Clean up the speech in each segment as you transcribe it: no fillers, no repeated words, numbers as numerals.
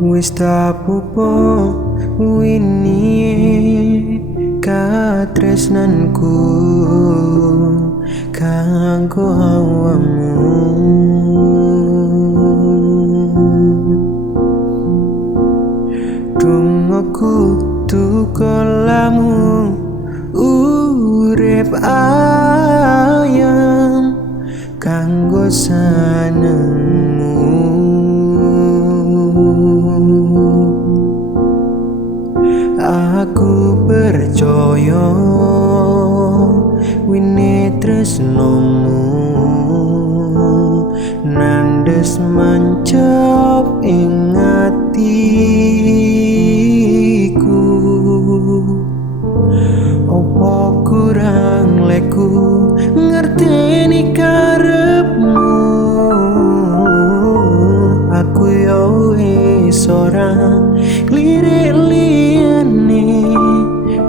Wis tapupo wingi katresnanku kanggo awamu. Dungoku tukolamu urip ayam kanggo sanengmu. Aku percaya wine tresnomu nandes mancap ing atiku. Opo kurang leku ngerteni karepmu. Aku yo wis ora lirik liyane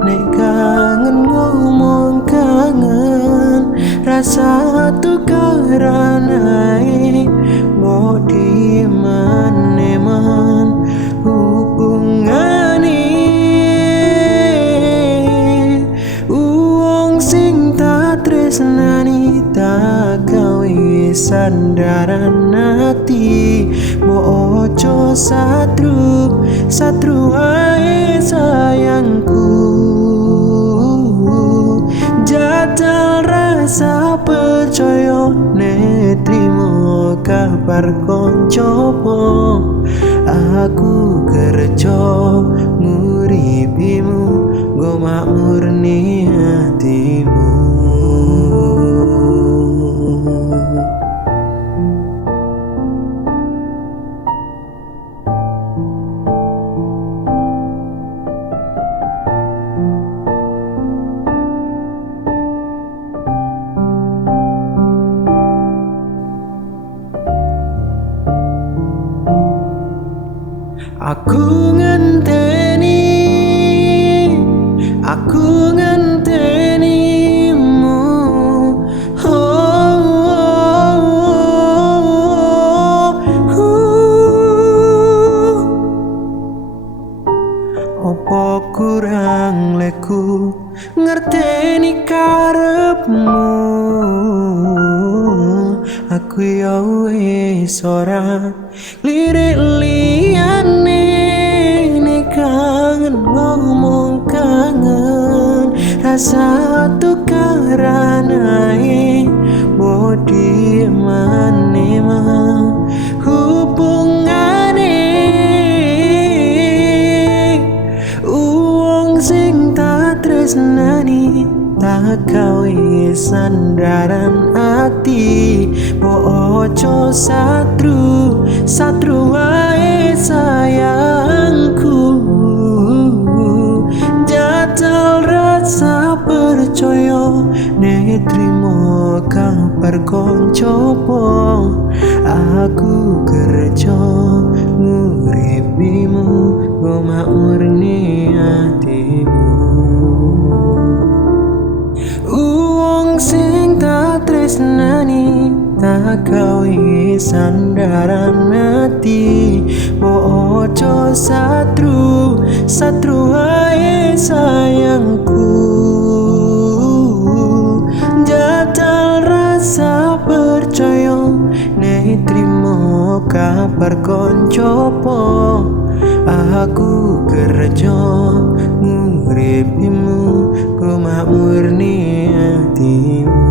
nek kangen ngomong kangen rasa tukaran ae mbok diman-eman hubungane. Wong sing tak tresnani tak gawe sandaran ati mbok ojo satru ae sayangku. Jajal rasa percaya nek trimo kabar koncopo. Aku kerja nguripimu go makmurni hatimu. Aku ngentenimu. Opo kurang leku ngerteni karepmu. Aku yo wis ora lirik liyane nek kangen ngomong kangen rasa tukaran ae mbok diman-eman hubungane. Wong sing tak tresnani tak gawe sandaran ati mbok ojo satru ae sayangku. Jajal rasa percaya nek trimo kabar koncopo. Aku kerja nguripimu go makmurni hatimu. Wong sing tak tresnani tak gawe sandaran ati mbok ojo satru ae sayangku. Jajal rasa percaya nek trimo kabar koncopo. Aku kerja nguripimu go makmurni hatimu.